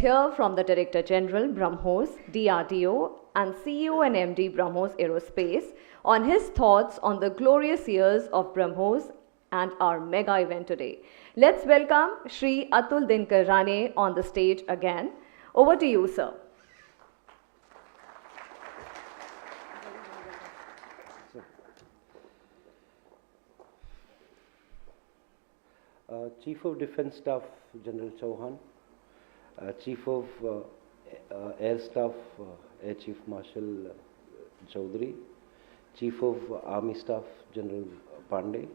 Hear from the Director General, BRAHMOS, DRDO, and CEO and MD, BRAHMOS Aerospace, on his thoughts on the glorious years of BRAHMOS and our mega event today. Let's welcome Shri Atul Dinkar Rane on the stage again. Over to you, sir. Chief of Defence Staff General Chauhan, Chief of Air Staff Air Chief Marshal Chaudhari, Chief of Army Staff General Pande,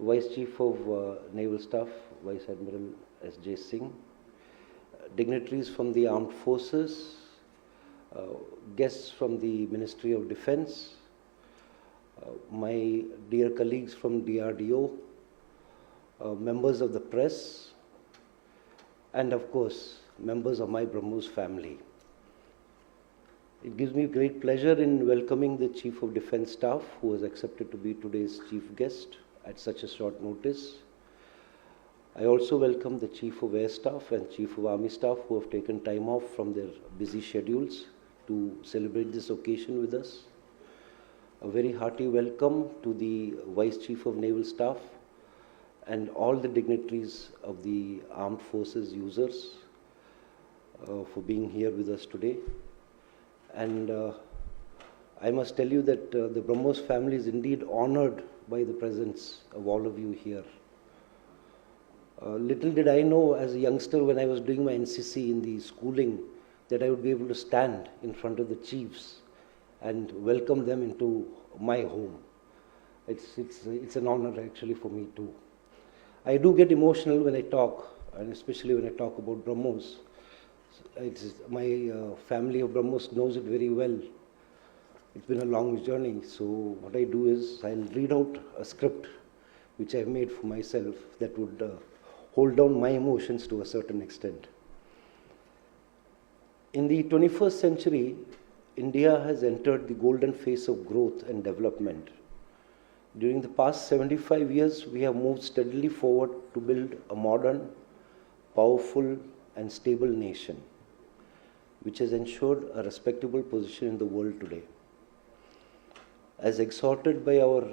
Vice Chief of Naval Staff Vice Admiral S.J. Singh, dignitaries from the Armed Forces, guests from the Ministry of Defence, my dear colleagues from DRDO, members of the press, and of course, members of my BRAHMOS family. It gives me great pleasure in welcoming the Chief of Defence Staff, who has accepted to be today's chief guest at such a short notice. I also welcome the Chief of Air Staff and Chief of Army Staff, who have taken time off from their busy schedules to celebrate this occasion with us. A very hearty welcome to the Vice Chief of Naval Staff and all the dignitaries of the armed forces users for being here with us today. And I must tell you that the BRAHMOS family is indeed honored by the presence of all of you here. Little did I know as a youngster when I was doing my NCC in the schooling that I would be able to stand in front of the chiefs and welcome them into my home. It's an honor actually for me too. I do get emotional when I talk, and especially when I talk about BRAHMOS. My family of BRAHMOS knows it very well. It's been a long journey, so what I do is I'll read out a script which I've made for myself that would hold down my emotions to a certain extent. In the 21st century, India has entered the golden phase of growth and development. During the past 75 years, we have moved steadily forward to build a modern, powerful, and stable nation, which has ensured a respectable position in the world today. As exhorted by our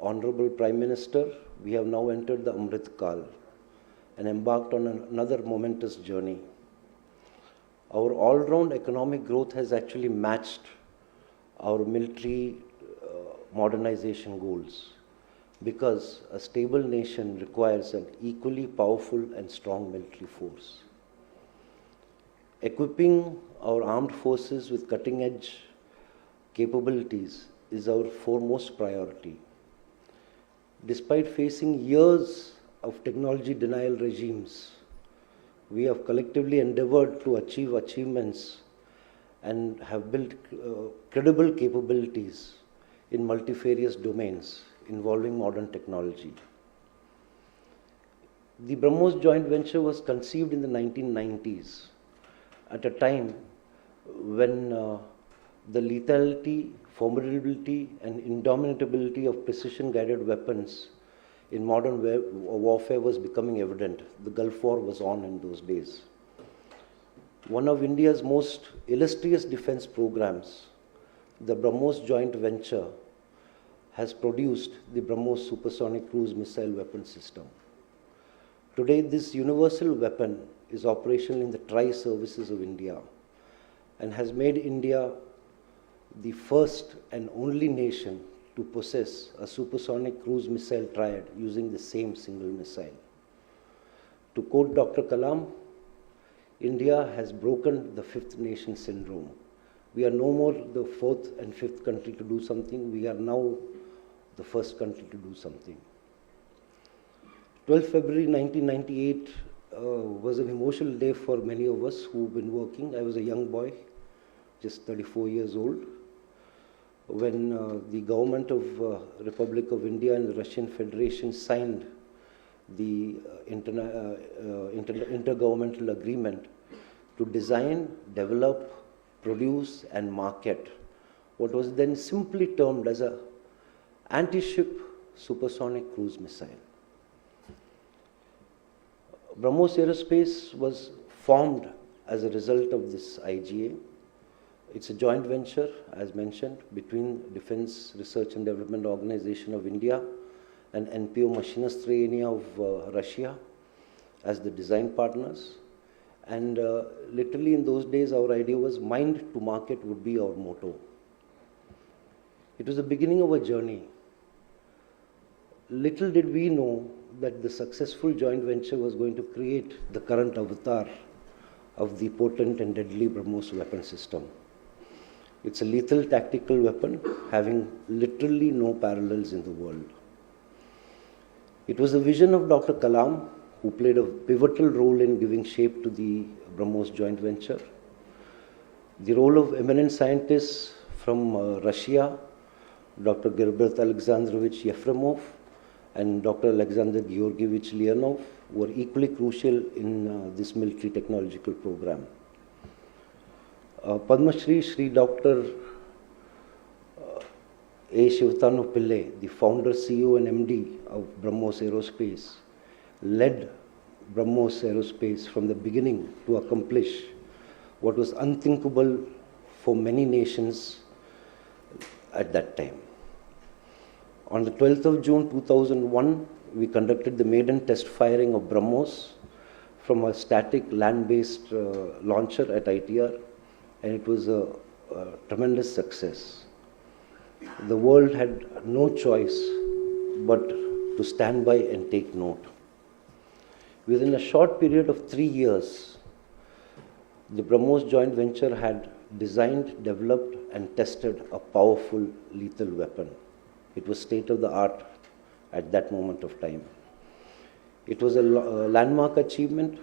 Honorable Prime Minister, we have now entered the Amrit Kal and embarked on another momentous journey. Our all-round economic growth has actually matched our military modernization goals, because a stable nation requires an equally powerful and strong military force. Equipping our armed forces with cutting-edge capabilities is our foremost priority. Despite facing years of technology denial regimes, we have collectively endeavored to achieve achievements and have built credible capabilities in multifarious domains involving modern technology. The BRAHMOS joint venture was conceived in the 1990s at a time when the lethality, formidability, and indomitability of precision-guided weapons in modern warfare was becoming evident. The Gulf War was on in those days. One of India's most illustrious defense programs, the BRAHMOS joint venture, has produced the BRAHMOS supersonic cruise missile weapon system. Today, this universal weapon is operational in the tri-services of India and has made India the first and only nation to possess a supersonic cruise missile triad using the same single missile. To quote Dr. Kalam, India has broken the fifth nation syndrome. We are no more the fourth and fifth country to do something. We are now the first country to do something. 12 February 1998 was an emotional day for many of us who've been working. I was a young boy, just 34 years old, when the government of Republic of India and the Russian Federation signed the intergovernmental agreement to design, develop, produce, and market what was then simply termed as a anti-ship supersonic cruise missile. BRAHMOS Aerospace was formed as a result of this IGA. It's a joint venture, as mentioned, between Defense Research and Development Organization of India and NPO Mashinastроения of Russia as the design partners. And literally in those days, our idea was mind to market would be our motto. It was the beginning of a journey. Little did we know that the successful joint venture was going to create the current avatar of the potent and deadly BRAHMOS weapon system. It's a lethal tactical weapon having literally no parallels in the world. It was the vision of Dr. Kalam, who played a pivotal role in giving shape to the BRAHMOS joint venture. The role of eminent scientists from Russia, Dr. Gerbert Alexandrovich Yefremov and Dr. Alexander Georgievich Leonov, were equally crucial in this military technological program. Padma Shri Dr. A. Shivatanu Pillai, the founder, CEO and MD of BRAHMOS Aerospace, led BRAHMOS Aerospace from the beginning to accomplish what was unthinkable for many nations at that time. On the 12th of June 2001, we conducted the maiden test firing of BRAHMOS from a static land-based launcher at ITR, and it was a tremendous success. The world had no choice but to stand by and take note. Within a short period of 3 years, the BRAHMOS joint venture had designed, developed, and tested a powerful lethal weapon. It was state-of-the-art at that moment of time. It was a landmark achievement.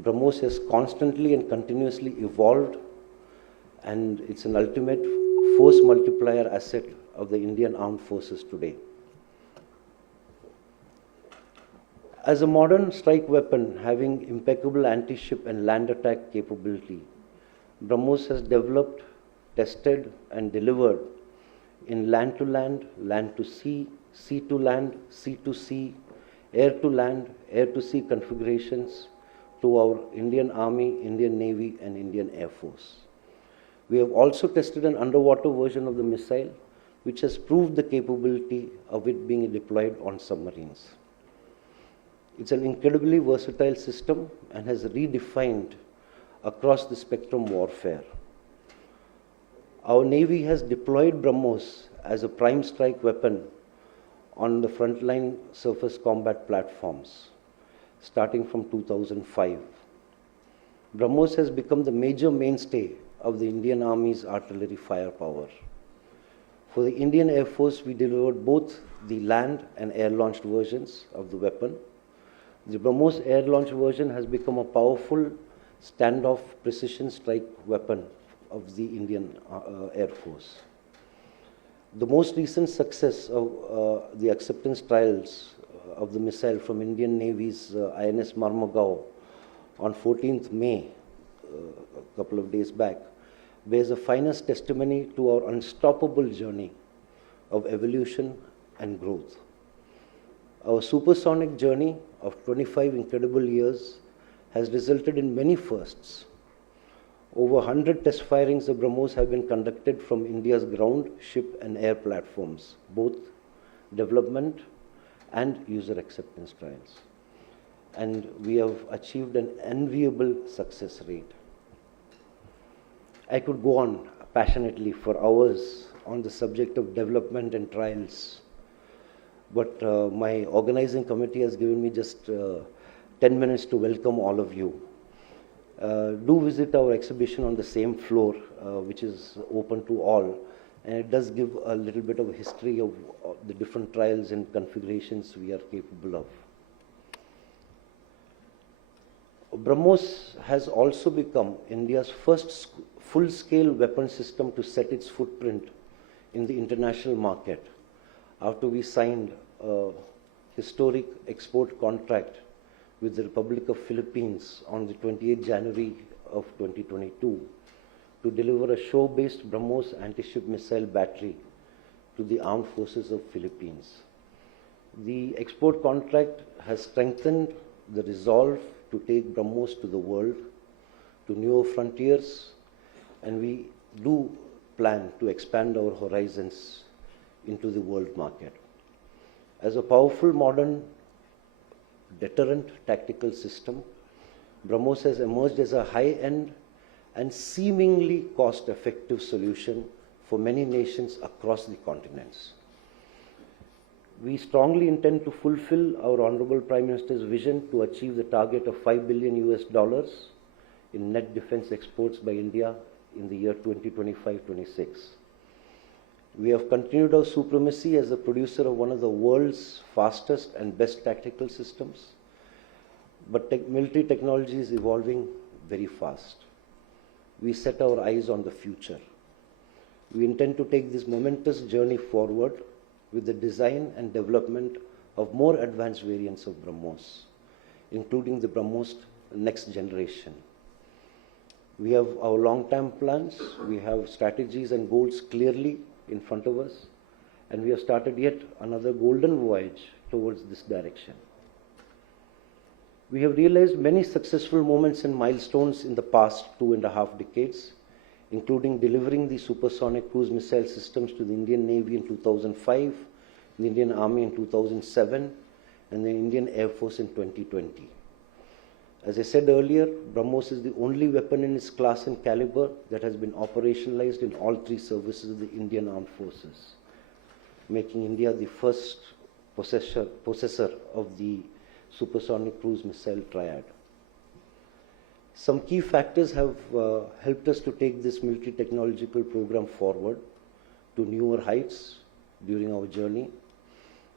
BRAHMOS has constantly and continuously evolved, and it's an ultimate force multiplier asset of the Indian Armed Forces today. As a modern strike weapon having impeccable anti-ship and land attack capability, BRAHMOS has developed, tested, and delivered in land-to-land, land-to-sea, sea-to-land, sea-to-sea, air-to-land, air-to-sea configurations to our Indian Army, Indian Navy, and Indian Air Force. We have also tested an underwater version of the missile, which has proved the capability of it being deployed on submarines. It's an incredibly versatile system and has redefined across the spectrum warfare. Our Navy has deployed BRAHMOS as a prime strike weapon on the frontline surface combat platforms, starting from 2005. BRAHMOS has become the major mainstay of the Indian Army's artillery firepower. For the Indian Air Force, we delivered both the land and air-launched versions of the weapon. The BRAHMOS air-launched version has become a powerful standoff precision strike weapon of the Indian Air Force. The most recent success of the acceptance trials of the missile from Indian Navy's INS Marmugao on 14th May, a couple of days back, bears a finest testimony to our unstoppable journey of evolution and growth. Our supersonic journey of 25 incredible years has resulted in many firsts. Over 100 test firings of BRAHMOS have been conducted from India's ground, ship, and air platforms, both development and user acceptance trials. And we have achieved an enviable success rate. I could go on passionately for hours on the subject of development and trials, but my organizing committee has given me just 10 minutes to welcome all of you. Do visit our exhibition on the same floor, which is open to all, and it does give a little bit of a history of the different trials and configurations we are capable of. BRAHMOS has also become India's first full-scale weapon system to set its footprint in the international market after we signed a historic export contract with the Republic of Philippines on the 28th January of 2022 to deliver a shore-based BRAHMOS anti-ship missile battery to the armed forces of Philippines. The export contract has strengthened the resolve to take BRAHMOS to the world, to newer frontiers, and we do plan to expand our horizons into the world market. As a powerful modern deterrent tactical system, BRAHMOS has emerged as a high-end and seemingly cost-effective solution for many nations across the continents. We strongly intend to fulfill our Honorable Prime Minister's vision to achieve the target of $5 billion in net defense exports by India in the year 2025-26. We have continued our supremacy as the producer of one of the world's fastest and best tactical systems, but military technology is evolving very fast. We set our eyes on the future. We intend to take this momentous journey forward with the design and development of more advanced variants of BRAHMOS, including the BRAHMOS next generation. We have our long-term plans, we have strategies and goals clearly in front of us, and we have started yet another golden voyage towards this direction. We have realized many successful moments and milestones in the past 2.5 decades, including delivering the supersonic cruise missile systems to the Indian Navy in 2005, the Indian Army in 2007, and the Indian Air Force in 2020. As I said earlier, BRAHMOS is the only weapon in its class and caliber that has been operationalized in all 3 services of the Indian Armed Forces, making India the first possessor of the supersonic cruise missile triad. Some key factors have helped us to take this military technological program forward to newer heights during our journey.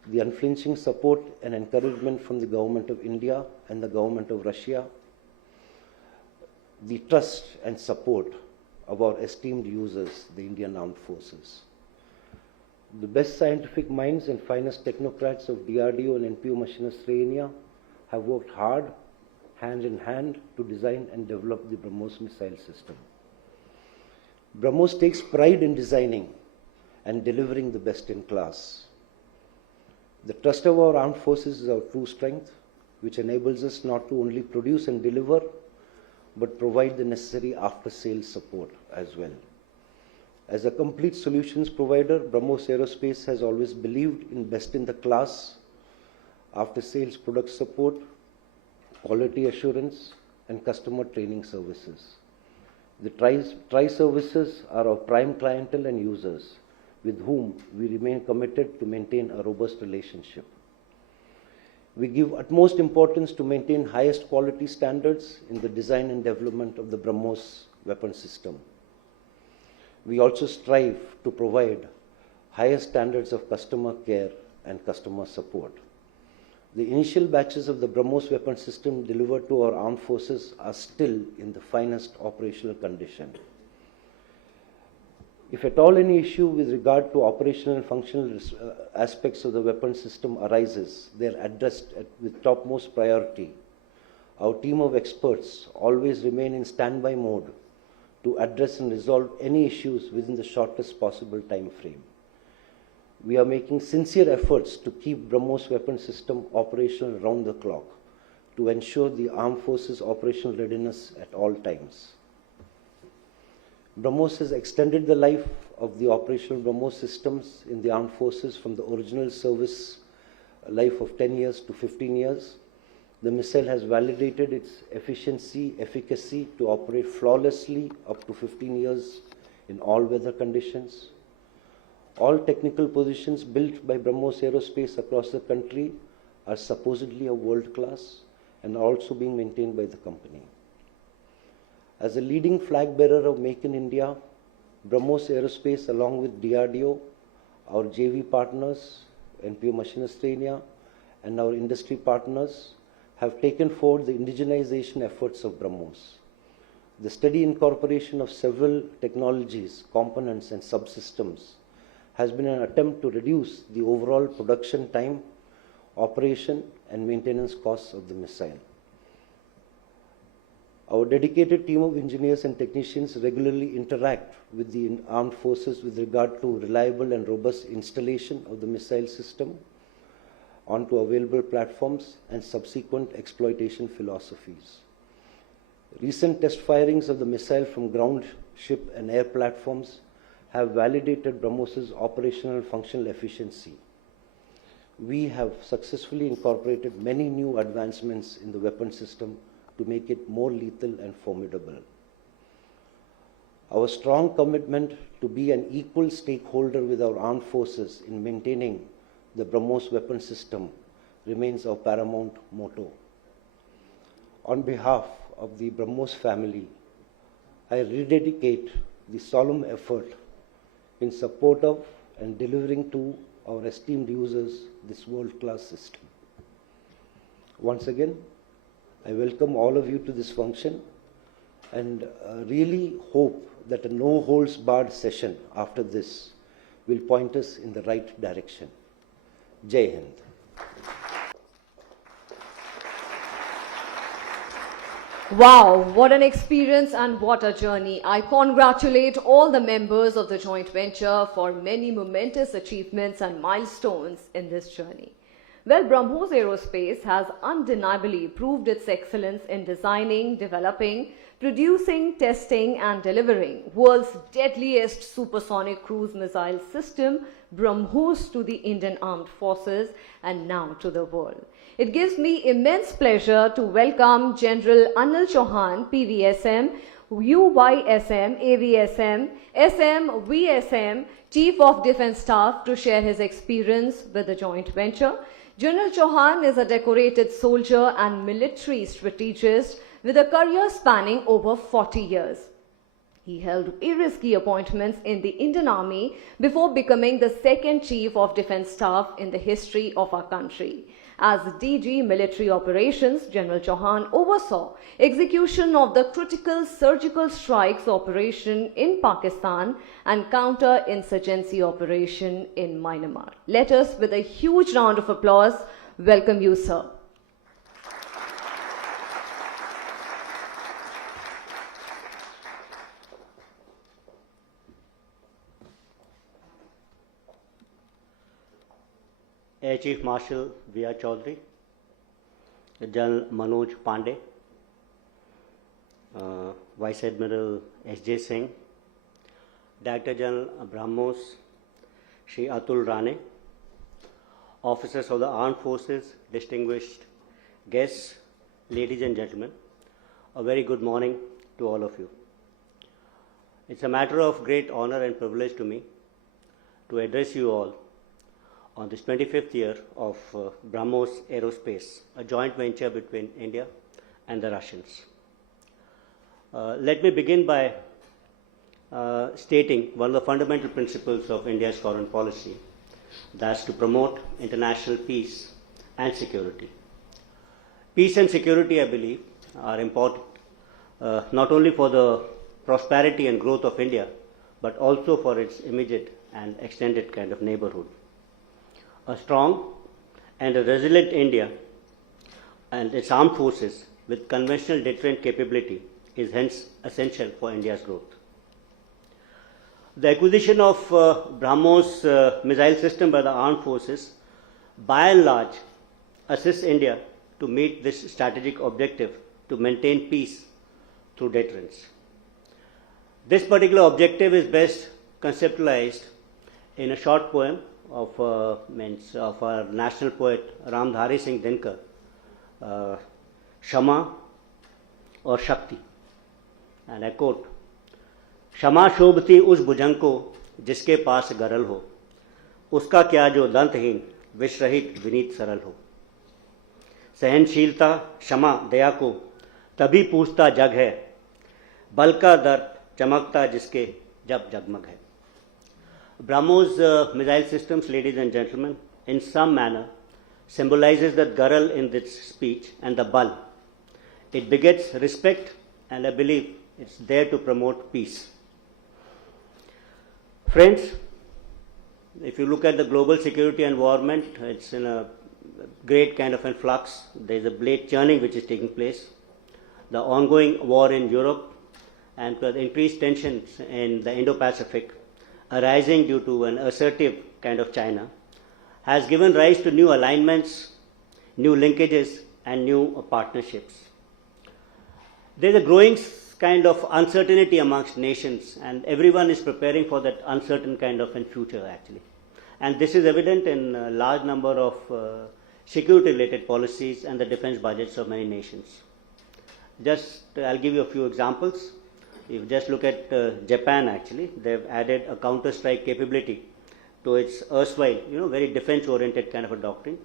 The unflinching support and encouragement from the Government of India and the Government of Russia, the trust and support of our esteemed users, the Indian Armed Forces. The best scientific minds and finest technocrats of DRDO and NPO Machinistry have worked hard, hand in hand, to design and develop the BRAHMOS missile system. BRAHMOS takes pride in designing and delivering the best in class. The trust of our armed forces is our true strength, which enables us not to only produce and deliver, but provide the necessary after-sales support as well. As a complete solutions provider, BRAHMOS Aerospace has always believed in best-in-the-class after-sales product support, quality assurance, and customer training services. The TRI services are our prime clientele and users, with whom we remain committed to maintain a robust relationship. We give utmost importance to maintain highest quality standards in the design and development of the BRAHMOS weapon system. We also strive to provide higher standards of customer care and customer support. The initial batches of the BRAHMOS weapon system delivered to our armed forces are still in the finest operational condition. If at all any issue with regard to operational and functional aspects of the weapon system arises, they are addressed with topmost priority. Our team of experts always remain in standby mode to address and resolve any issues within the shortest possible time frame. We are making sincere efforts to keep BRAHMOS weapon system operational round the clock to ensure the armed forces' operational readiness at all times. BRAHMOS has extended the life of the operational BRAHMOS systems in the armed forces from the original service life of 10 years to 15 years. The missile has validated its efficacy to operate flawlessly up to 15 years in all weather conditions. All technical positions built by BRAHMOS Aerospace across the country are supposedly of world class and are also being maintained by the company. As a leading flag bearer of Make in India, BRAHMOS Aerospace, along with DRDO, our JV partners, NPO Machinistry India, and our industry partners, have taken forward the indigenization efforts of BRAHMOS. The steady incorporation of several technologies, components, and subsystems has been an attempt to reduce the overall production time, operation, and maintenance costs of the missile. Our dedicated team of engineers and technicians regularly interact with the armed forces with regard to reliable and robust installation of the missile system onto available platforms and subsequent exploitation philosophies. Recent test firings of the missile from ground, ship, and air platforms have validated BRAHMOS's operational functional efficiency. We have successfully incorporated many new advancements in the weapon system to make it more lethal and formidable. Our strong commitment to be an equal stakeholder with our armed forces in maintaining the BRAHMOS weapon system remains our paramount motto. On behalf of the BRAHMOS family, I rededicate the solemn effort in support of and delivering to our esteemed users this world-class system. Once again, I welcome all of you to this function and really hope that a no-holds-barred session after this will point us in the right direction. Jai Hind. Wow, what an experience and what a journey. I congratulate all the members of the joint venture for many momentous achievements and milestones in this journey. Well, BRAHMOS Aerospace has undeniably proved its excellence in designing, developing, producing, testing and delivering world's deadliest supersonic cruise missile system, BRAHMOS, to the Indian Armed Forces and now to the world. It gives me immense pleasure to welcome General Anil Chauhan, PVSM, UYSM, AVSM, SM, VSM, Chief of Defence Staff, to share his experience with the joint venture. General Chauhan is a decorated soldier and military strategist with a career spanning over 40 years. He held various key appointments in the Indian Army before becoming the second Chief of Defence Staff in the history of our country. As DG Military Operations, General Chauhan oversaw execution of the critical surgical strikes operation in Pakistan and counter-insurgency operation in Myanmar. Let us, with a huge round of applause, welcome you, sir. Air Chief Marshal V.R. Chaudhari, General Manoj Pande, Vice Admiral S.J. Singh, Director General BRAHMOS, Shri Atul Rane, officers of the Armed Forces, distinguished guests, ladies and gentlemen, a very good morning to all of you. It's a matter of great honor and privilege to me to address you all on this 25th year of BRAHMOS Aerospace, a joint venture between India and the Russians. Let me begin by stating one of the fundamental principles of India's foreign policy, that's to promote international peace and security. Peace and security, I believe, are important not only for the prosperity and growth of India, but also for its immediate and extended kind of neighborhood. A strong and a resilient India and its armed forces with conventional deterrent capability is hence essential for India's growth. The acquisition of BRAHMOS missile system by the armed forces by and large assists India to meet this strategic objective to maintain peace through deterrence. This particular objective is best conceptualized in a short poem of our national poet Ramdhari Singh Dinkar, Shama or Shakti. And I quote, क्षमा शोभती उस भुजंग को जिसके पास गरल हो, उसका क्या जो दंतहीन विषरहित विनीत सरल हो. सहनशीलता क्षमा दया को तभी पूछता जग है, बल का दर्प चमकता जिसके जब जगमग है. BRAHMOS missile systems, ladies and gentlemen, in some manner symbolizes the garal in this speech and the bal. It begets respect, and I believe it's there to promote peace. Friends, if you look at the global security environment, it's in a great kind of influx. There's a blade churning which is taking place. The ongoing war in Europe and the increased tensions in the Indo-Pacific arising due to an assertive kind of China has given rise to new alignments, new linkages and new partnerships. There's a growing kind of uncertainty amongst nations, and everyone is preparing for that uncertain kind of in future actually. And this is evident in a large number of security related policies and the defense budgets of many nations. I'll give you a few examples. If you just look at Japan actually, they've added a counter-strike capability to its erstwhile, very defense-oriented kind of a doctrine.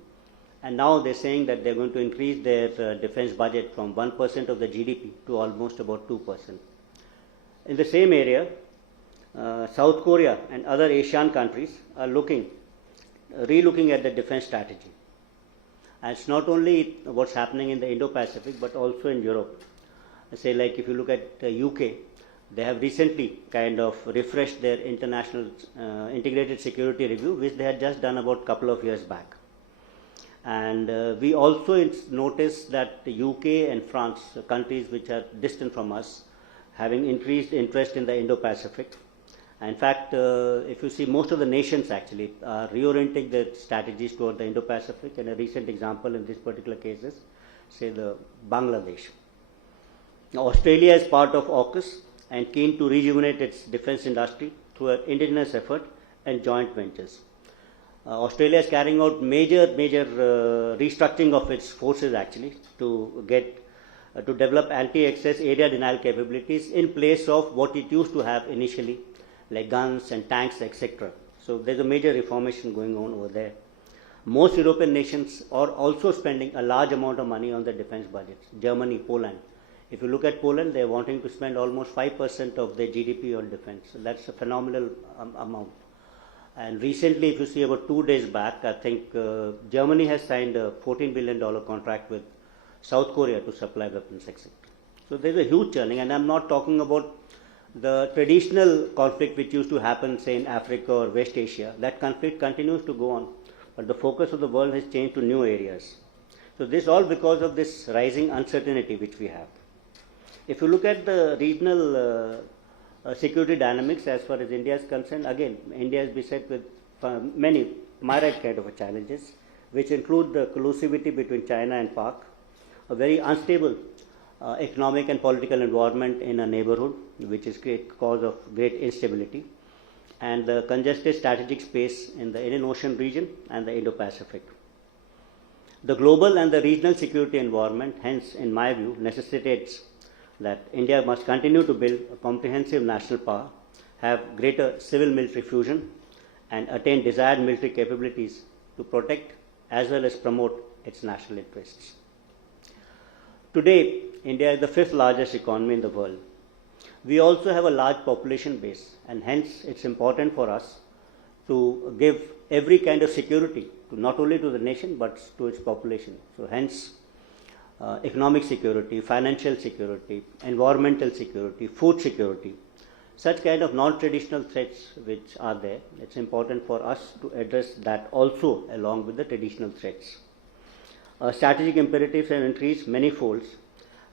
And now they're saying that they're going to increase their defense budget from 1% of the GDP to almost about 2%. In the same area, South Korea and other Asian countries are re-looking at the defense strategy. And it's not only what's happening in the Indo-Pacific, but also in Europe. Say, like if you look at the UK, they have recently kind of refreshed their international integrated security review, which they had just done about a couple of years back. And we also noticed that the UK and France, countries which are distant from us, having increased interest in the Indo-Pacific. In fact, if you see, most of the nations actually are reorienting their strategies toward the Indo-Pacific, and a recent example in this particular case is, say, the Bangladesh. Now, Australia is part of AUKUS and keen to rejuvenate its defense industry through an indigenous effort and joint ventures. Australia is carrying out major restructuring of its forces actually to develop anti-access area denial capabilities in place of what it used to have initially, like guns and tanks, etc. So there's a major reformation going on over there. Most European nations are also spending a large amount of money on their defense budgets. Germany, Poland. If you look at Poland, they're wanting to spend almost 5% of their GDP on defense. So that's a phenomenal amount. And recently, if you see about 2 days back, I think Germany has signed a $14 billion contract with South Korea to supply weapons, etc. So there's a huge churning, and I'm not talking about the traditional conflict which used to happen, say, in Africa or West Asia. That conflict continues to go on, but the focus of the world has changed to new areas. So this all because of this rising uncertainty which we have. If you look at the regional security dynamics as far as India is concerned, again, India is beset with many myriad kind of challenges, which include the collusivity between China and Pak, a very unstable economic and political environment in a neighborhood, which is cause of great instability, and the congested strategic space in the Indian Ocean region and the Indo-Pacific. The global and the regional security environment, hence, in my view, necessitates that India must continue to build a comprehensive national power, have greater civil-military fusion, and attain desired military capabilities to protect as well as promote its national interests. Today, India is the 5th largest economy in the world. We also have a large population base, and hence it's important for us to give every kind of security to not only to the nation but to its population. So hence, economic security, financial security, environmental security, food security, such kind of non-traditional threats which are there, it's important for us to address that also along with the traditional threats. Strategic imperatives have increased many folds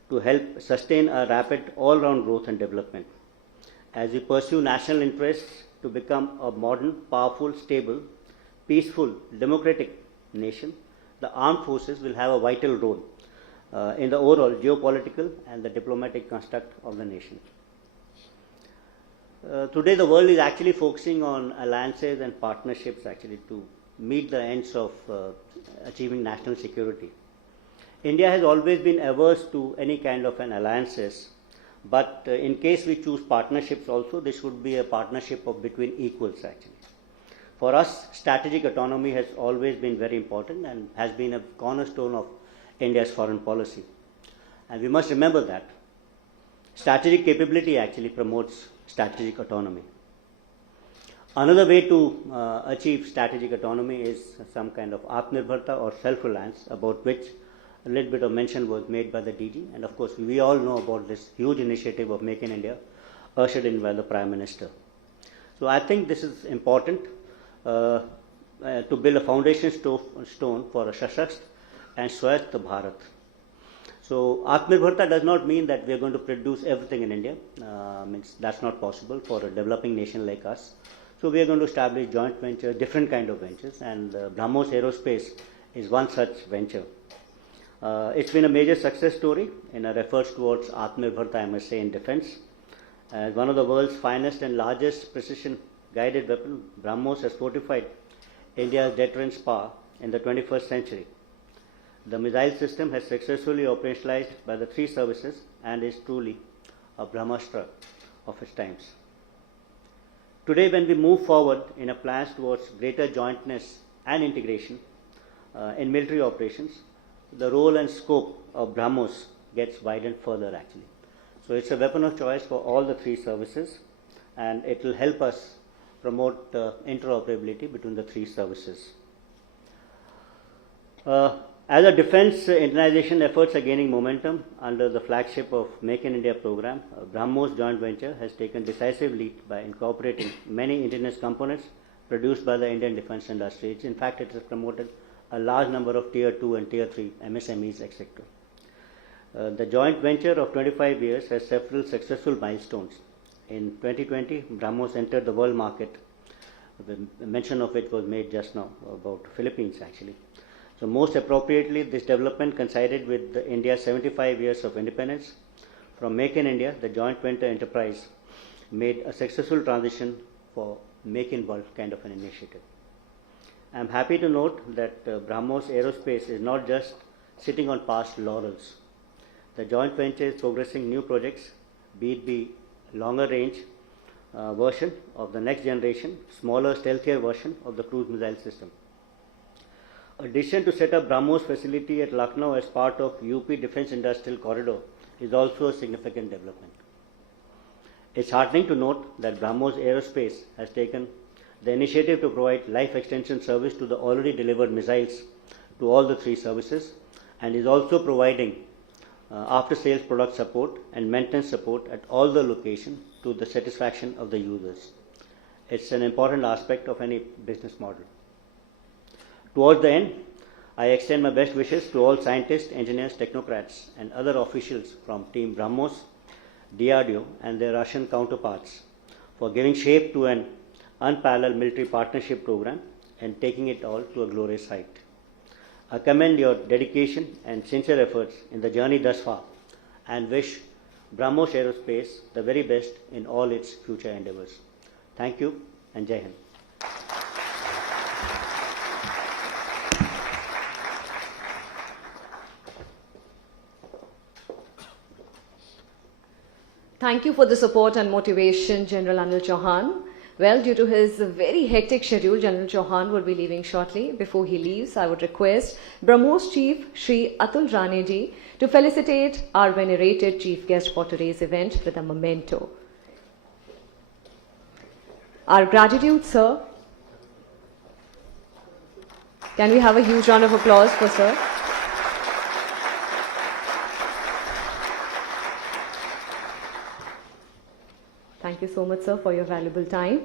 to help sustain a rapid all-round growth and development. As we pursue national interests to become a modern, powerful, stable, peaceful, democratic nation, the armed forces will have a vital role in the overall geopolitical and the diplomatic construct of the nation. Today the world is actually focusing on alliances and partnerships actually to meet the ends of achieving national security. India has always been averse to any kind of an alliances, but in case we choose partnerships also, this should be a partnership between equals actually. For us, strategic autonomy has always been very important and has been a cornerstone of India's foreign policy. And we must remember that strategic capability actually promotes strategic autonomy. Another way to achieve strategic autonomy is some kind of Atmanirbharta or self-reliance, about which a little bit of mention was made by the DG. And of course, we all know about this huge initiative of Make in India, ushered in by the Prime Minister. So I think this is important to build a foundation stone for a Shashakt and Swayast Bharat. So Atmanirbharta does not mean that we are going to produce everything in India. Means that's not possible for a developing nation like us. So we are going to establish joint ventures, different kind of ventures, and BRAHMOS Aerospace is one such venture. It's been a major success story in our efforts towards Atmanirbharta, I must say, in defense. As one of the world's finest and largest precision-guided weapon, BRAHMOS has fortified India's deterrence power in the 21st century. The missile system has successfully operationalized by the three services and is truly a Brahmastra of its times. Today, when we move forward in a plans towards greater jointness and integration in military operations, the role and scope of BRAHMOS gets widened further actually. So it's a weapon of choice for all the three services, and it will help us promote interoperability between the three services. As our defense internationalization efforts are gaining momentum under the flagship of Make in India program, BRAHMOS joint venture has taken decisive lead by incorporating many indigenous components produced by the Indian defense industry. In fact, it has promoted a large number of Tier 2 and Tier 3 MSMEs, etc. The joint venture of 25 years has several successful milestones. In 2020, BRAHMOS entered the world market. The mention of it was made just now about Philippines actually. So most appropriately, this development coincided with India's 75 years of independence. From Make in India, the joint venture enterprise made a successful transition for Make in World kind of an initiative. I am happy to note that BRAHMOS Aerospace is not just sitting on past laurels. The joint venture is progressing new projects, be it the longer range version of the next generation, smaller, stealthier version of the cruise missile system. Addition to set up BRAHMOS facility at Lucknow as part of UP Defence Industrial Corridor is also a significant development. It's heartening to note that BRAHMOS Aerospace has taken the initiative to provide life extension service to the already delivered missiles to all the three services, and is also providing after-sales product support and maintenance support at all the locations to the satisfaction of the users. It's an important aspect of any business model. Towards the end, I extend my best wishes to all scientists, engineers, technocrats, and other officials from Team BRAHMOS, DRDO, and their Russian counterparts for giving shape to an unparalleled military partnership program and taking it all to a glorious height. I commend your dedication and sincere efforts in the journey thus far and wish BRAHMOS Aerospace the very best in all its future endeavors. Thank you and Jai Hind. Thank you for the support and motivation, General Anil Chauhan. Well, due to his very hectic schedule, General Chauhan will be leaving shortly. Before he leaves, I would request BRAHMOS Chief Shri Atul Rane ji to felicitate our venerated chief guest for today's event with a memento. Our gratitude, sir. Can we have a huge round of applause for sir? Thank you so much, sir, for your valuable time.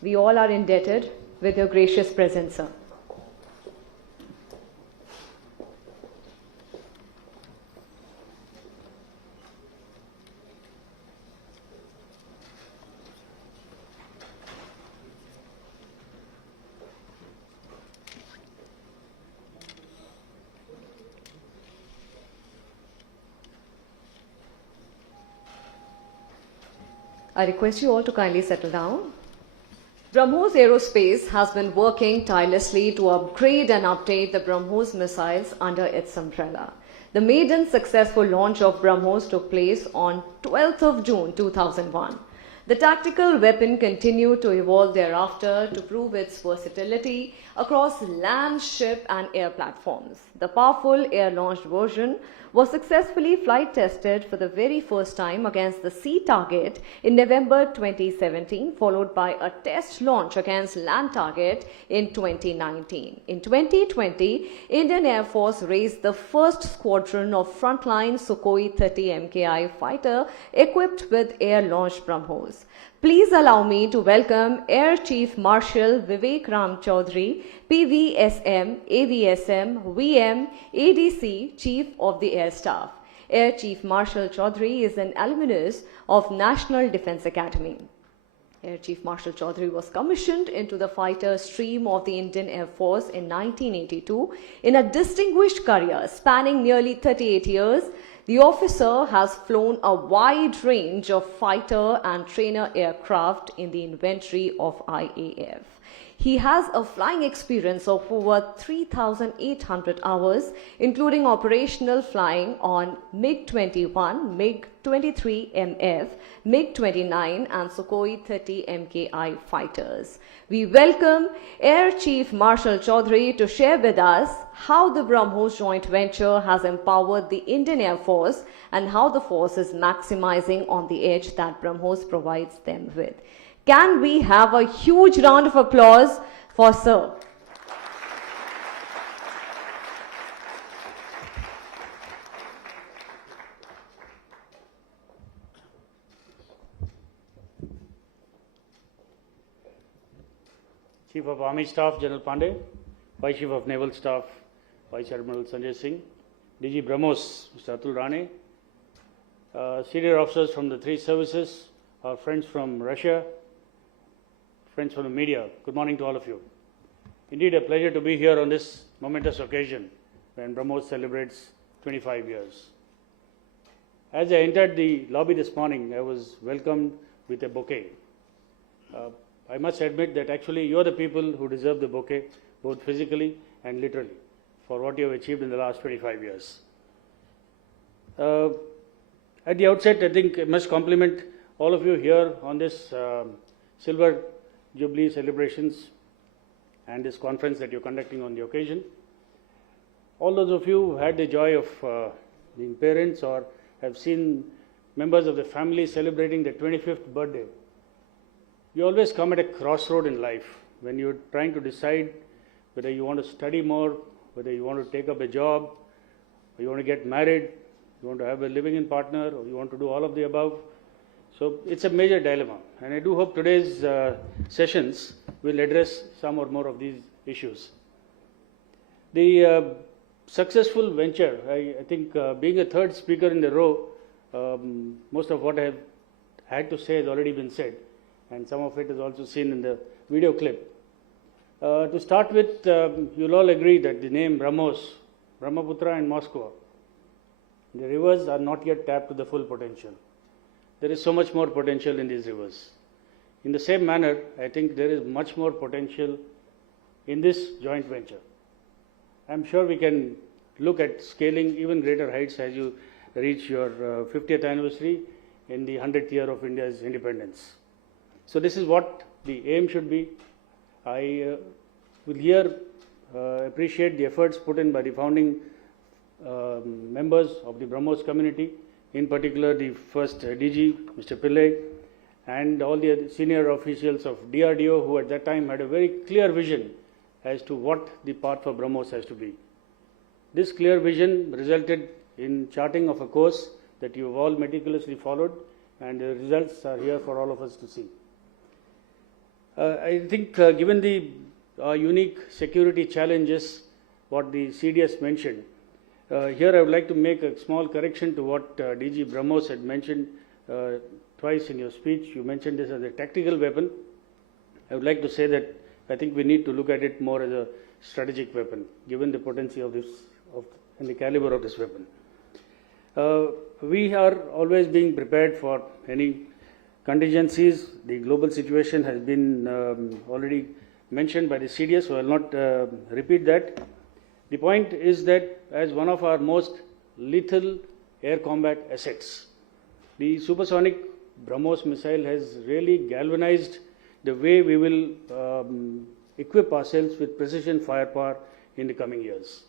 We all are indebted with your gracious presence, sir. I request you all to kindly settle down. BRAHMOS Aerospace has been working tirelessly to upgrade and update the BRAHMOS missiles under its umbrella. The maiden successful launch of BRAHMOS took place on 12th of June 2001. The tactical weapon continued to evolve thereafter to prove its versatility across land, ship and air platforms. The powerful air-launched version was successfully flight tested for the very first time against the sea target in November 2017, followed by a test launch against land target in 2019. In 2020, Indian Air Force raised the first squadron of frontline Sukhoi 30 MKI fighter equipped with air-launched BRAHMOS. Please allow me to welcome Air Chief Marshal Vivek Chaudhari, PVSM, AVSM, VM, ADC, Chief of the Air Staff. Air Chief Marshal Chaudhari is an alumnus of National Defence Academy. Air Chief Marshal Chaudhari was commissioned into the fighter stream of the Indian Air Force in 1982. In a distinguished career spanning nearly 38 years, the officer has flown a wide range of fighter and trainer aircraft in the inventory of IAF. He has a flying experience of over 3,800 hours, including operational flying on MiG-21, MiG-23MF, MiG-29 and Sukhoi 30 MKI fighters. We welcome Air Chief Marshal Chaudhari to share with us how the BRAHMOS joint venture has empowered the Indian Air Force and how the force is maximizing on the edge that BRAHMOS provides them with. Can we have a huge round of applause for Sir? Chief of Army Staff General Pande, Vice Chief of Naval Staff Vice Admiral Sanjay Singh, DG BRAHMOS Mr. Atul Rane, senior officers from the three services, our friends from Russia, friends from the media, good morning to all of you. Indeed, a pleasure to be here on this momentous occasion when BRAHMOS celebrates 25 years. As I entered the lobby this morning, I was welcomed with a bouquet. I must admit that actually you are the people who deserve the bouquet, both physically and literally, for what you have achieved in the last 25 years. At the outset, I think I must compliment all of you here on this Silver Jubilee celebrations and this conference that you're conducting on the occasion. All those of you who had the joy of being parents or have seen members of the family celebrating their 25th birthday, you always come at a crossroad in life when you're trying to decide whether you want to study more, whether you want to take up a job, or you want to get married, you want to have a living-in partner, or you want to do all of the above. So it's a major dilemma, and I do hope today's sessions will address some or more of these issues. The successful venture, I think being a third speaker in the row, most of what I have had to say has already been said, and some of it is also seen in the video clip. To start with, you'll all agree that the name BRAHMOS, Brahmaputra and Moscow, the rivers are not yet tapped to the full potential. There is so much more potential in these rivers. In the same manner, I think there is much more potential in this joint venture. I'm sure we can look at scaling even greater heights as you reach your 50th anniversary in the 100th year of India's independence. So this is what the aim should be. I will here appreciate the efforts put in by the founding members of the BRAHMOS community, in particular the first DG, Mr. Pillai, and all the senior officials of DRDO who at that time had a very clear vision as to what the path for BRAHMOS has to be. This clear vision resulted in charting of a course that you have all meticulously followed, and the results are here for all of us to see. I think given the unique security challenges, what the CDS mentioned, here I would like to make a small correction to what DG BRAHMOS had mentioned twice in your speech. You mentioned this as a tactical weapon. I would like to say that I think we need to look at it more as a strategic weapon, given the potency of this and the caliber of this weapon. We are always being prepared for any contingencies. The global situation has been already mentioned by the CDS, so I will not repeat that. The point is that as one of our most lethal air combat assets, the supersonic BRAHMOS missile has really galvanized the way we will equip ourselves with precision firepower in the coming years.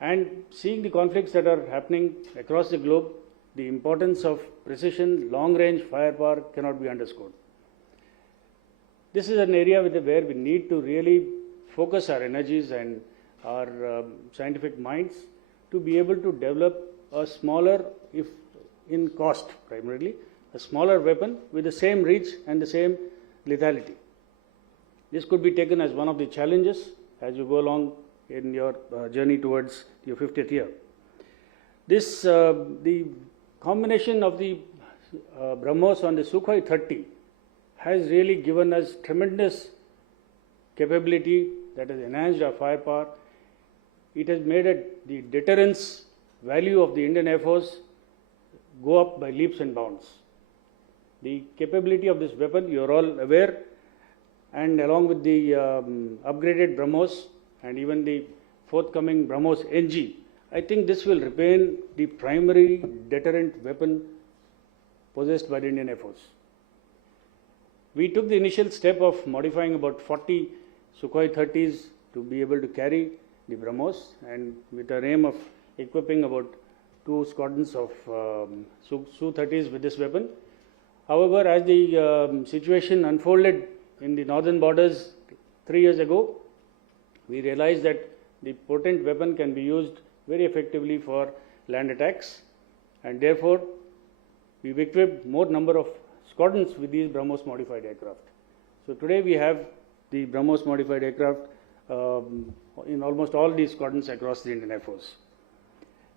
And seeing the conflicts that are happening across the globe, the importance of precision, long-range firepower cannot be underscored. This is an area where we need to really focus our energies and our scientific minds to be able to develop a smaller, if in cost primarily, a smaller weapon with the same reach and the same lethality. This could be taken as one of the challenges as you go along in your journey towards your 50th year. This, the combination of the BRAHMOS on the Sukhoi 30 has really given us tremendous capability that has enhanced our firepower. It has made the deterrence value of the Indian Air Force go up by leaps and bounds. The capability of this weapon, you are all aware, and along with the upgraded BRAHMOS and even the forthcoming BRAHMOS NG, I think this will remain the primary deterrent weapon possessed by the Indian Air Force. We took the initial step of modifying about 40 Sukhoi 30s to be able to carry the BRAHMOS, and with our aim of equipping about 2 squadrons of Su-30s with this weapon. However, as the situation unfolded in the northern borders 3 years ago, we realized that the potent weapon can be used very effectively for land attacks, and therefore we've equipped more number of squadrons with these BRAHMOS modified aircraft. So today we have the BRAHMOS modified aircraft in almost all these squadrons across the Indian Air Force.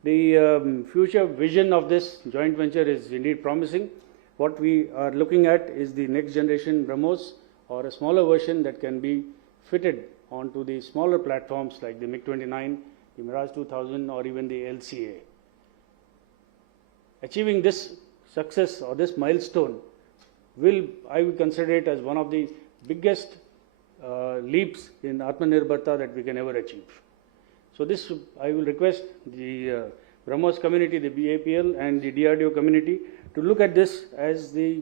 The future vision of this joint venture is indeed promising. What we are looking at is the next generation BRAHMOS, or a smaller version that can be fitted onto the smaller platforms like the MiG-29, the Mirage 2000, or even the LCA. Achieving this success or this milestone I will consider it as one of the biggest leaps in Atmanirbharta that we can ever achieve. So this, I will request the BRAHMOS community, the BAPL and the DRDO community to look at this as the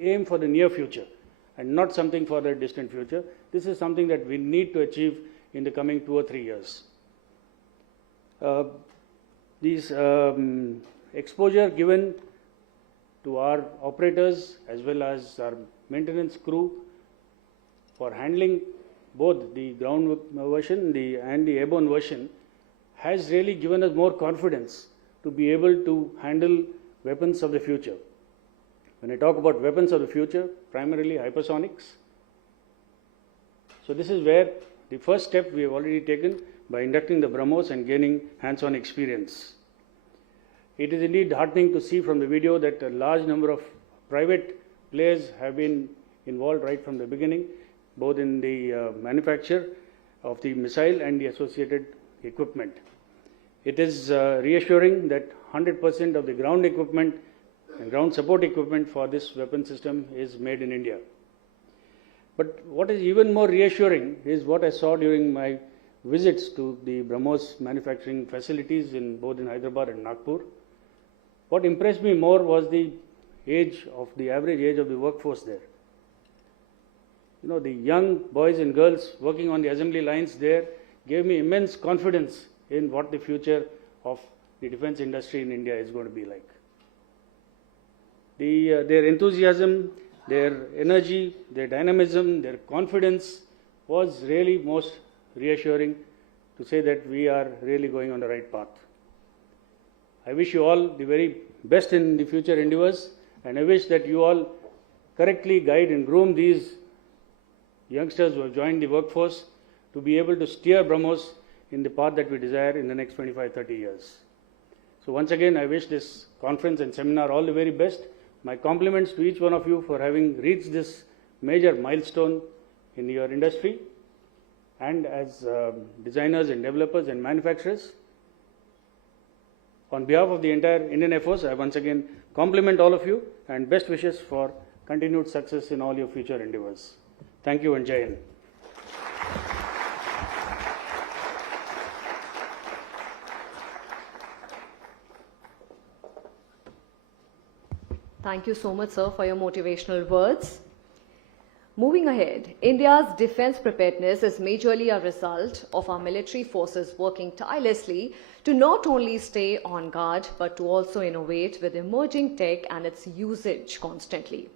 aim for the near future and not something for the distant future. This is something that we need to achieve in the coming 2 or 3 years. These exposure given to our operators as well as our maintenance crew for handling both the ground version and the airborne version has really given us more confidence to be able to handle weapons of the future. When I talk about weapons of the future, primarily hypersonics. So this is where the first step we have already taken by inducting the BRAHMOS and gaining hands-on experience. It is indeed heartening to see from the video that a large number of private players have been involved right from the beginning, both in the manufacture of the missile and the associated equipment. It is reassuring that 100% of the ground equipment and ground support equipment for this weapon system is made in India. But what is even more reassuring is what I saw during my visits to the BRAHMOS manufacturing facilities both in Hyderabad and Nagpur. What impressed me more was the average age of the workforce there. You know, the young boys and girls working on the assembly lines there gave me immense confidence in what the future of the defense industry in India is going to be like. Their enthusiasm, their energy, their dynamism, their confidence was really most reassuring to say that we are really going on the right path. I wish you all the very best in the future endeavors, and I wish that you all correctly guide and groom these youngsters who have joined the workforce to be able to steer BRAHMOS in the path that we desire in the next 25-30 years. So once again, I wish this conference and seminar all the very best. My compliments to each one of you for having reached this major milestone in your industry, and as designers and developers and manufacturers. On behalf of the entire Indian Air Force, I once again compliment all of you and best wishes for continued success in all your future endeavors. Thank you and Jai Hind. Thank you so much, sir, for your motivational words. Moving ahead, India's defense preparedness is majorly a result of our military forces working tirelessly to not only stay on guard, but to also innovate with emerging tech and its usage constantly.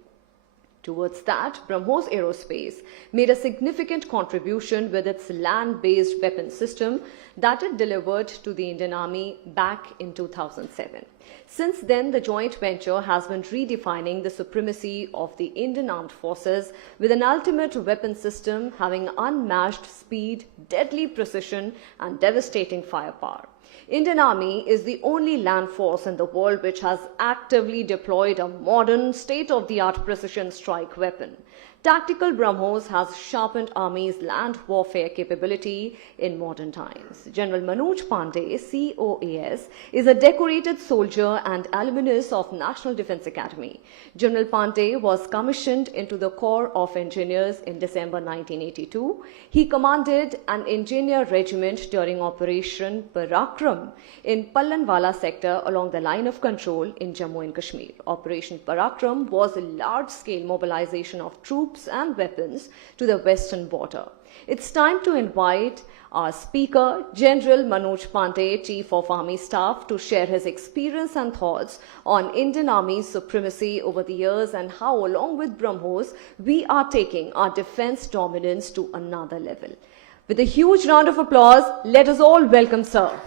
Towards that, BRAHMOS Aerospace made a significant contribution with its land-based weapon system that it delivered to the Indian Army back in 2007. Since then, the joint venture has been redefining the supremacy of the Indian Armed Forces with an ultimate weapon system having unmatched speed, deadly precision, and devastating firepower. Indian Army is the only land force in the world which has actively deployed a modern, state-of-the-art precision strike weapon. Tactical BRAHMOS has sharpened Army's land warfare capability in modern times. General Manoj Pande, COAS, is a decorated soldier and alumnus of National Defence Academy. General Pande was commissioned into the Corps of Engineers in December 1982. He commanded an engineer regiment during Operation Parakram in Pallanwala sector along the line of control in Jammu and Kashmir. Operation Parakram was a large-scale mobilization of troops and weapons to the western border. It's time to invite our speaker, General Manoj Pande, Chief of Army Staff, to share his experience and thoughts on Indian Army's supremacy over the years and how, along with BRAHMOS, we are taking our defense dominance to another level. With a huge round of applause, let us all welcome Sir.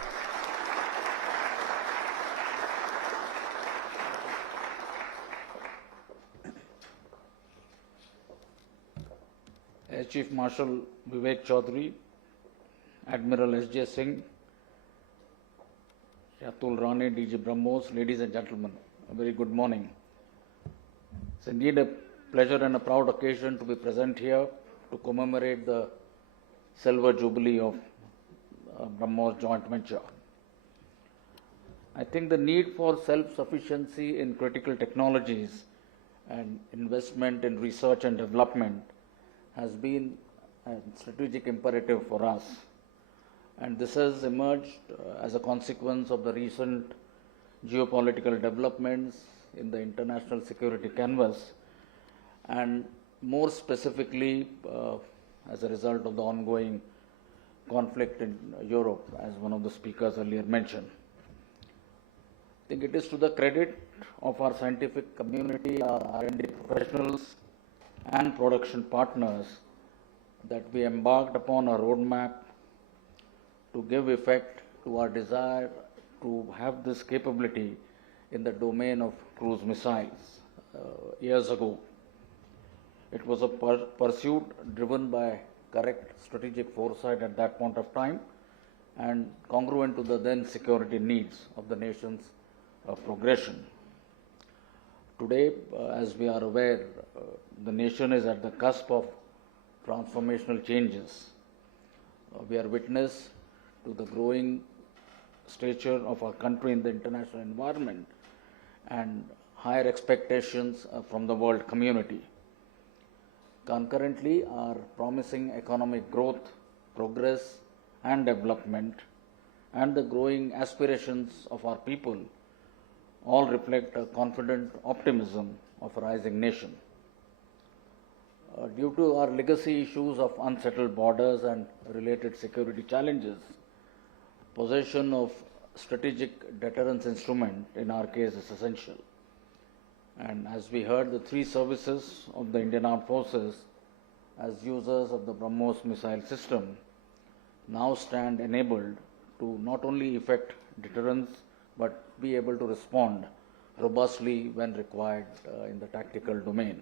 Air Chief Marshal Vivek Chaudhari, Admiral S.J. Singh, Shatul Rane, DG BRAHMOS, ladies and gentlemen, a very good morning. It's indeed a pleasure and a proud occasion to be present here to commemorate the silver jubilee of BRAHMOS joint venture. I think the need for self-sufficiency in critical technologies and investment in research and development has been a strategic imperative for us. And this has emerged as a consequence of the recent geopolitical developments in the international security canvas, and more specifically as a result of the ongoing conflict in Europe, as one of the speakers earlier mentioned. I think it is to the credit of our scientific community, our R&D professionals and production partners that we embarked upon a roadmap to give effect to our desire to have this capability in the domain of cruise missiles years ago. It was a pursuit driven by correct strategic foresight at that point of time and congruent to the then security needs of the nation's progression. Today, as we are aware, the nation is at the cusp of transformational changes. We are witness to the growing stature of our country in the international environment and higher expectations from the world community. Concurrently, our promising economic growth, progress and development and the growing aspirations of our people all reflect a confident optimism of a rising nation. Due to our legacy issues of unsettled borders and related security challenges, possession of strategic deterrence instrument in our case is essential. And as we heard, the three services of the Indian Armed Forces as users of the BRAHMOS missile system now stand enabled to not only effect deterrence but be able to respond robustly when required in the tactical domain.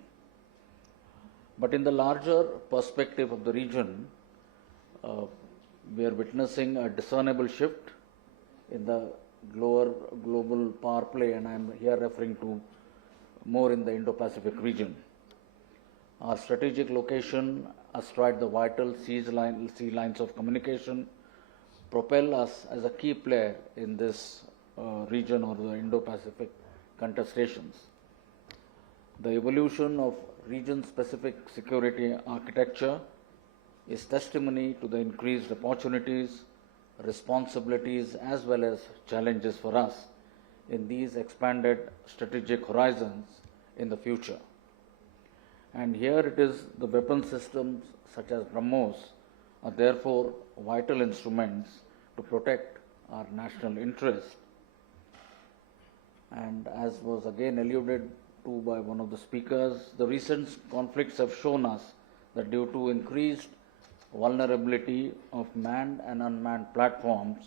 But in the larger perspective of the region, we are witnessing a discernible shift in the global power play, and I am here referring to more in the Indo-Pacific region. Our strategic location astride the vital sea lines of communication propel us as a key player in this region or the Indo-Pacific contestations. The evolution of region-specific security architecture is testimony to the increased opportunities, responsibilities as well as challenges for us in these expanded strategic horizons in the future. And here it is the weapon systems such as BRAHMOS are therefore vital instruments to protect our national interest. And as was again alluded to by one of the speakers, the recent conflicts have shown us that due to increased vulnerability of manned and unmanned platforms,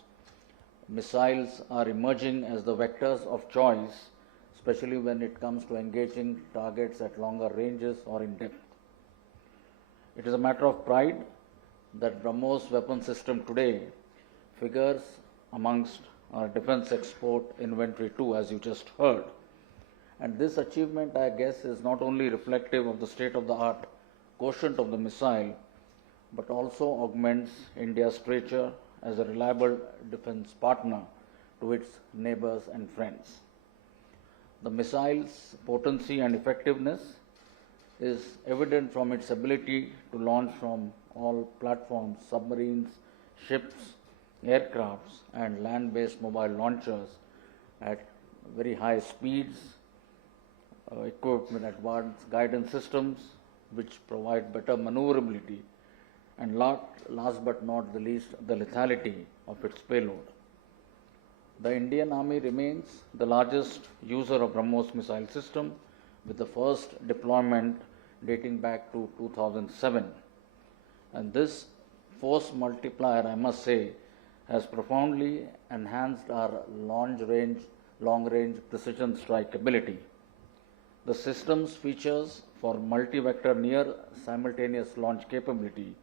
missiles are emerging as the vectors of choice, especially when it comes to engaging targets at longer ranges or in depth. It is a matter of pride that BRAHMOS weapon system today figures amongst our defense export inventory too, as you just heard. And this achievement, I guess, is not only reflective of the state-of-the-art quotient of the missile, but also augments India's stature as a reliable defense partner to its neighbors and friends. The missile's potency and effectiveness is evident from its ability to launch from all platforms, submarines, ships, aircrafts, and land-based mobile launchers at very high speeds, equipped with advanced guidance systems which provide better maneuverability, and last but not the least, the lethality of its payload. The Indian Army remains the largest user of BRAHMOS missile system, with the first deployment dating back to 2007. And this force multiplier, I must say, has profoundly enhanced our long-range precision strike ability. The system's features for multi-vector near simultaneous launch capability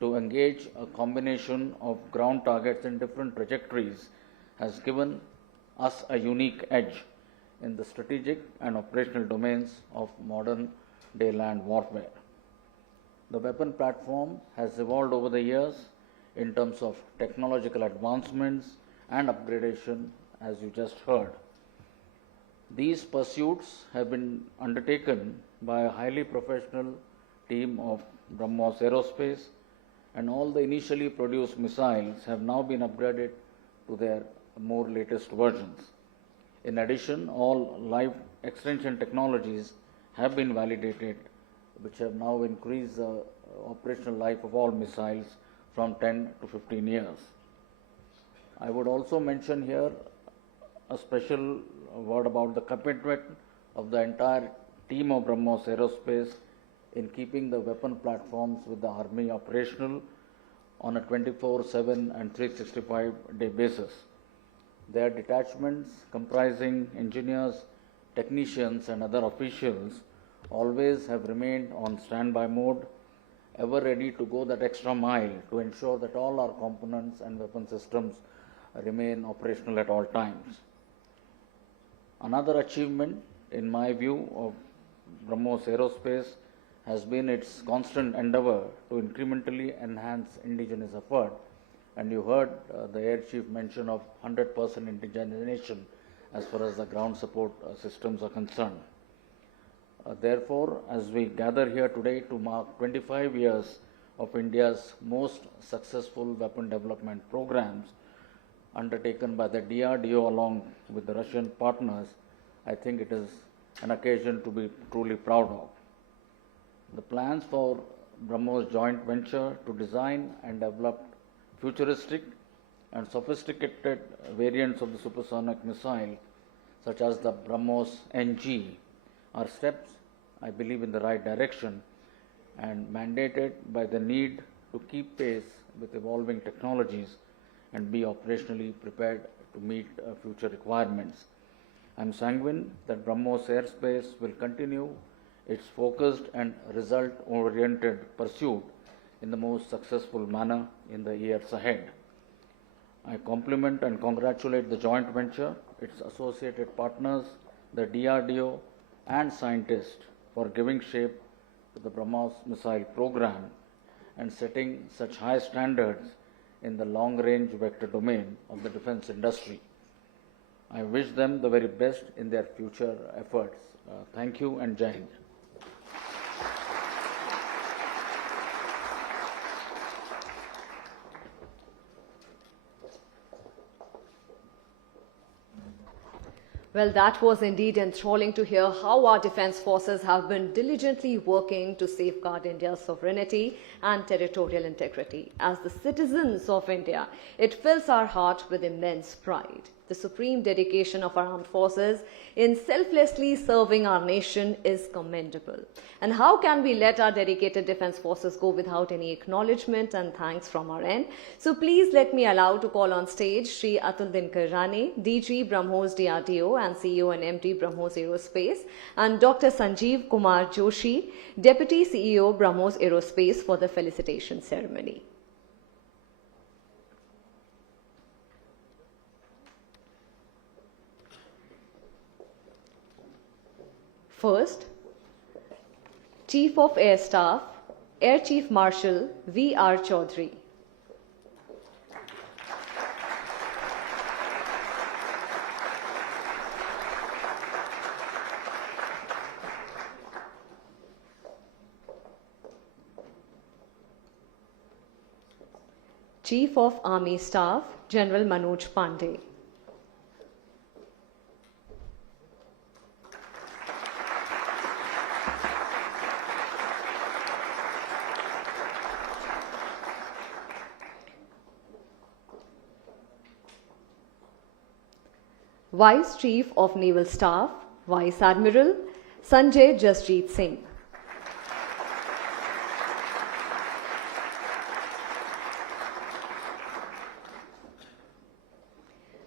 to engage a combination of ground targets in different trajectories has given us a unique edge in the strategic and operational domains of modern day land warfare. The weapon platform has evolved over the years in terms of technological advancements and upgradation, as you just heard. These pursuits have been undertaken by a highly professional team of BRAHMOS Aerospace, and all the initially produced missiles have now been upgraded to their more latest versions. In addition, all life extension technologies have been validated, which have now increased the operational life of all missiles from 10 to 15 years. I would also mention here a special word about the commitment of the entire team of BRAHMOS Aerospace in keeping the weapon platforms with the Army operational on a 24/7 and 365-day basis. Their detachments, comprising engineers, technicians, and other officials, always have remained on standby mode, ever ready to go that extra mile to ensure that all our components and weapon systems remain operational at all times. Another achievement, in my view, of BRAHMOS Aerospace has been its constant endeavor to incrementally enhance indigenous effort. And you heard the Air Chief mention of 100% indigenization as far as the ground support systems are concerned. Therefore, as we gather here today to mark 25 years of India's most successful weapon development programs undertaken by the DRDO along with the Russian partners, I think it is an occasion to be truly proud of. The plans for BRAHMOS joint venture to design and develop futuristic and sophisticated variants of the supersonic missile, such as the BRAHMOS NG, are steps, I believe, in the right direction and mandated by the need to keep pace with evolving technologies and be operationally prepared to meet future requirements. I am sanguine that BRAHMOS Airspace will continue its focused and result-oriented pursuit in the most successful manner in the years ahead. I compliment and congratulate the joint venture, its associated partners, the DRDO, and scientists for giving shape to the BRAHMOS missile program and setting such high standards in the long-range vector domain of the defense industry. I wish them the very best in their future efforts. Thank you and Jai Hind. Well, that was indeed enthralling to hear how our defense forces have been diligently working to safeguard India's sovereignty and territorial integrity. As the citizens of India, it fills our heart with immense pride. The supreme dedication of our armed forces in selflessly serving our nation is commendable. And how can we let our dedicated defense forces go without any acknowledgement and thanks from our end? So please let me allow to call on stage Shri Atul Dinkar Rane, DG BRAHMOS DRDO and CEO and MD BRAHMOS Aerospace, and Dr. Sanjeev Kumar Joshi, Deputy CEO BRAHMOS Aerospace, for the felicitation ceremony. First, Chief of Air Staff, Air Chief Marshal V.R. Chaudhary. Chief of Army Staff, General Manoj Pande. Vice Chief of Naval Staff, Vice Admiral Sanjay Jasjeet Singh.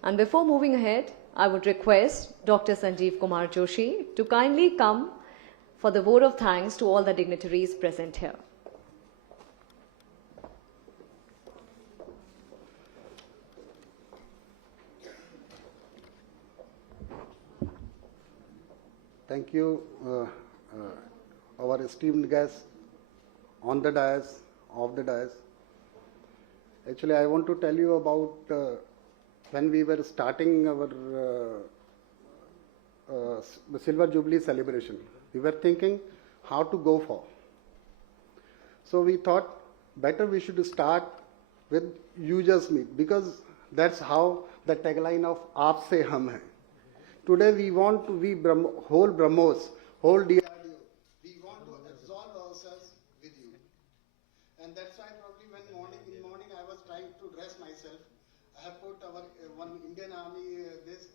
And before moving ahead, I would request Dr. Sanjeev Kumar Joshi to kindly come for the vote of thanks to all the dignitaries present here. Thank you, our esteemed guests on the dais, off the dais. Actually, I want to tell you about when we were starting our the Silver Jubilee celebration. We were thinking how to go for. So we thought better we should start with You Just Meet, because that's how the tagline of Aap Se Hum Hai. Today we want to be whole BRAHMOS, whole DRDO. We want to absolve ourselves with you. And that's why probably when in morning I was trying to dress myself, I have put our one Indian Army this